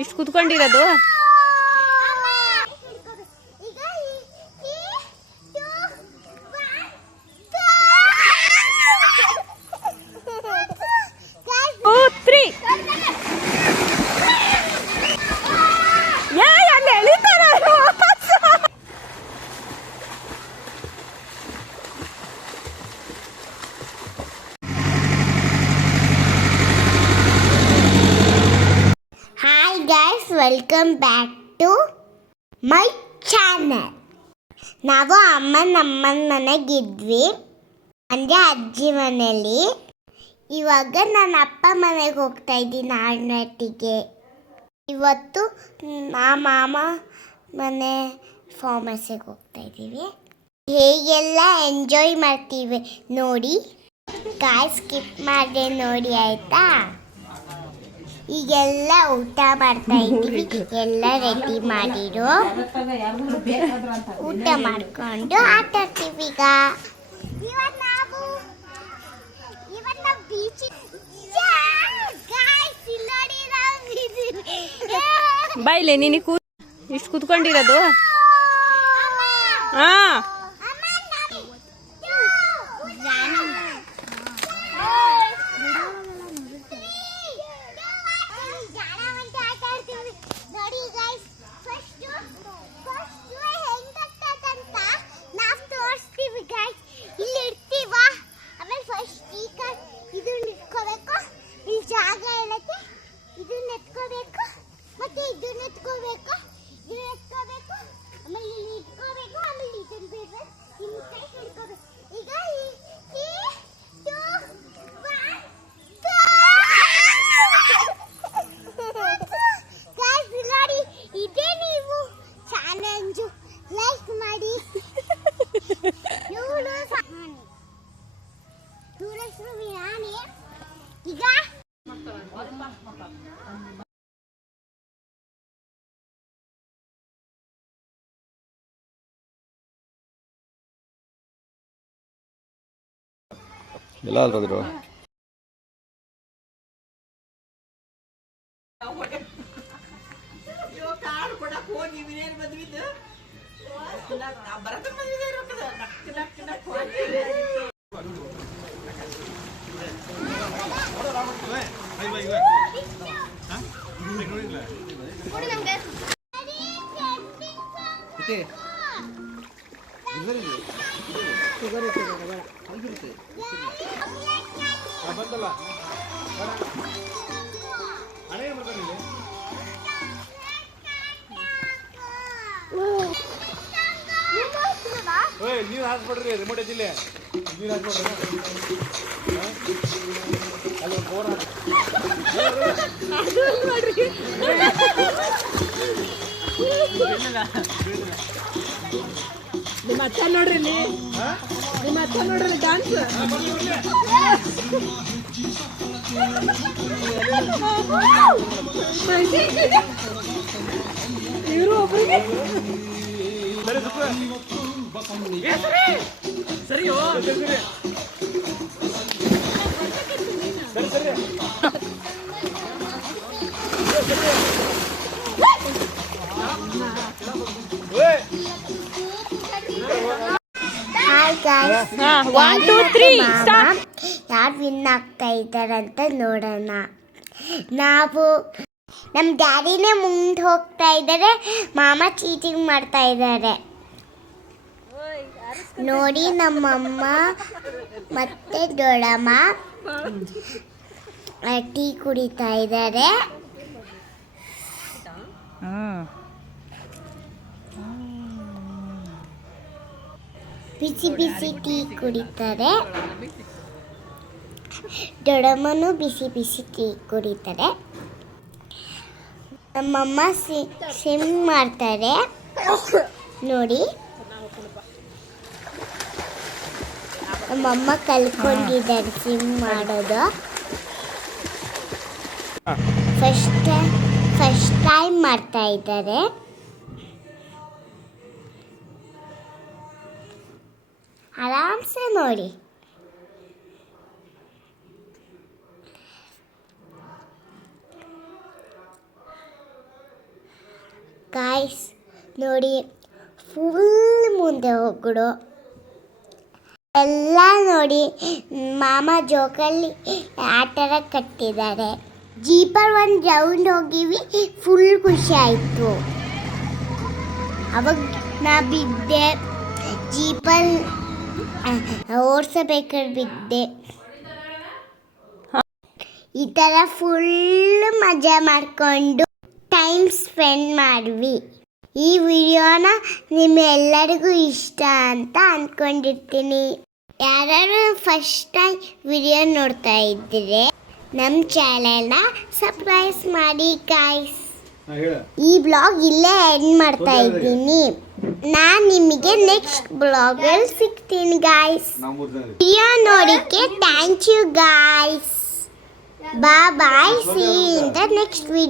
ಇಷ್ಟು ಕುತ್ಕೊಂಡಿರೋದು. Welcome back to my channel. ನಾವು ಅಮ್ಮನ ಮನೆಗಿದ್ವಿ, ಅಂದರೆ ಅಜ್ಜಿ ಮನೇಲಿ. ಇವಾಗ ನಾನು ಅಪ್ಪ ಮನೆಗೆ ಹೋಗ್ತಾ ಇದ್ದೀನಿ ಆಡ್ನಟ್ಟಿಗೆ. ಇವತ್ತು ಮಾಮ ಮನೆ ಫಾರ್ಮಸಿಗೆ ಹೋಗ್ತಾ ಇದ್ದೀವಿ. ಹೇಗೆಲ್ಲ ಎಂಜಾಯ್ ಮಾಡ್ತೀವಿ ನೋಡಿ. ಸ್ಕಿಪ್ ಮಾಡಿದೆ ನೋಡಿ ಆಯಿತಾ. ಈಗೆಲ್ಲ ಊಟ ಮಾಡ್ತಾ ಇದ್ದೀವಿ. ಎಲ್ಲ ರೆಡಿ ಮಾಡಿರೋ ಊಟ ಮಾಡ್ಕೊಂಡು ಆಟ ಆಡ್ತೀವಿ. ಬಾಯ್ಲೆ ನೀನು ಇಷ್ಟು ಕುತ್ಕೊಂಡಿರೋದು. ಹಾ ಎಲ್ಲ ಅಲ್ರದ್ರು ಬಂದಲ್ಲ ಹಣೆ ಬರ್ತಾನಿದೆ. ನೀರು ಹಾಕ್ಬಿಡ್ರಿ, ರಿಮೋಟ್ ಎದ್ದಿಲ್ಲ, ನೀರು ಹಾಕ್ಬಿಡ್ರಿ. ಅಲ್ಲಿ ಬೋರ್ ನಿಮ್ಮ ಅತ್ತ ನೋಡ್ರಿ, ನಿಮ್ಮ ಅತ್ತ ನೋಡ್ರಿ ಡಾನ್ಸ್. ಇವರು ಒಬ್ಬರಿಗೆ ಸರಿ One, two, three, start. ಯಾರು ವಿನ್ ಆಗ್ತಾ ಇದ್ದಾರೆ ಅಂತ ನೋಡೋಣ. ನಾವು ನಮ್ಮ ಡ್ಯಾಡಿನೇ ಮುಂದೆ ಹೋಗ್ತಾ ಇದ್ದಾರೆ, ಮಾಮ ಚೀಟಿಂಗ್ ಮಾಡ್ತಾ ಇದ್ದಾರೆ ನೋಡಿ. ನಮ್ಮಮ್ಮ ಮತ್ತೆ ದೊಡ್ಡಮ್ಮ ಟೀ ಕುಡಿತಾ ಇದ್ದಾರೆ. ಬಿಸಿ ಬಿಸಿ ಟೀ ಕುಡಿತಾರೆ. ದೊಡ್ಡಮ್ಮನೂ ಬಿಸಿ ಬಿಸಿ ಟೀ ಕುಡಿತಾರೆ. ನಮ್ಮಮ್ಮ ಸಿಮ್ ಮಾಡ್ತಾರೆ ನೋಡಿ. ನಮ್ಮಮ್ಮ ಕಲ್ತ್ಕೊಂಡಿದ್ದಾರೆ ಸಿಮ್ ಮಾಡೋದು. ಫಸ್ಟ್ ಟೈಮ್ ಮಾಡ್ತಾ ಇದ್ದಾರೆ. ಆರಾಮ್ಸೆ ನೋಡಿ. ಗಾಯ್ಸ್ ನೋಡಿ ಫುಲ್ ಮುಂದೆ ಹೋಗ್ಬಿಡು ಎಲ್ಲ ನೋಡಿ ಮಾಮ ಜೋಕಲ್ಲಿ ಆ ಥರ ಕಟ್ಟಿದ್ದಾರೆ. ಜೀಪಲ್ಲಿ ಒಂದು ರೌಂಡ್ ಹೋಗಿವಿ, ಫುಲ್ ಖುಷಿ ಆಯಿತು. ಅವಾಗ ನಾ ಬಿದ್ದೆ, ಜೀಪಲ್ಲಿ ಓಡಿಸಬೇಕಾದ್ರೆ ಬಿದ್ದೆ. ಈ ಥರ ಫುಲ್ ಮಜಾ ಮಾಡಿಕೊಂಡು ಟೈಮ್ ಸ್ಪೆಂಡ್ ಮಾಡ್ವಿ. ಈ ವಿಡಿಯೋನ ನಿಮ್ಮೆಲ್ಲರಿಗೂ ಇಷ್ಟ ಅಂತ ಅಂದ್ಕೊಂಡಿರ್ತೀನಿ. ಯಾರು ಫಸ್ಟ್ ಟೈಮ್ ವಿಡಿಯೋ ನೋಡ್ತಾ ಇದ್ದರೆ ನಮ್ಮ ಚಾನೆಲ್ನ ಸಬ್ಸ್ಕ್ರೈಬ್ ಮಾಡಿ ಗಾಯ್ಸ್. ಈ ಬ್ಲಾಗ್ ಇಲ್ಲೇ ಎಂಡ್ ಮಾಡ್ತಾ ಇದ್ದೀನಿ. ನಾನು ನಿಮಗೆ ನೆಕ್ಸ್ಟ್ ಬ್ಲಾಗಲ್ಲಿ ಸಿಗ್ತೀನಿ ಗಾಯ್ಸ್. ವಿಡಿಯೋ ನೋಡಿಕ್ಕೆ thank you guys. Bye. See you in the next video.